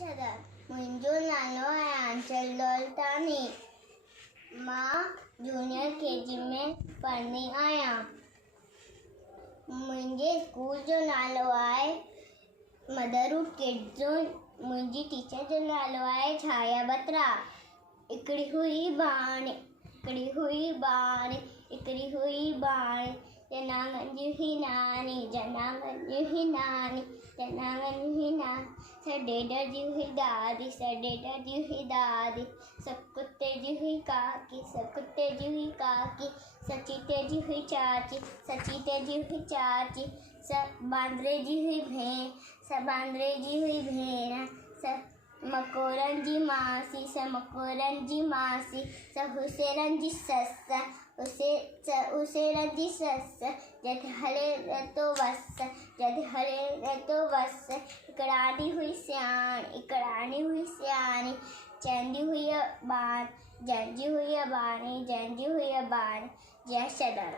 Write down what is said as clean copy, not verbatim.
शदर मुंहिंजो नालो आहे आंचल दौलतानी। मां जूनियर KG में पढ़ंदी आहियां। मुंहिंजे स्कूल जो नालो आहे मदरहुड किड्स ज़ोन। मुंहिंजी टीचर जो नालो आहे छाया बत्रा। हिकिड़ी हुई बाणी जनागंज ही नानी सडेडर जी हुई दादी सब कुत्ते जी हुई काकी सचीते जी हुई चाची सब बांदरे जी हुई भेण सब मकोरन जी मासी सब हुसेरन जी सस जद हले तो बस इकड़ानी हुई सियाणी चंदी हुई बाण जंजी हुई बाणी जय शदर।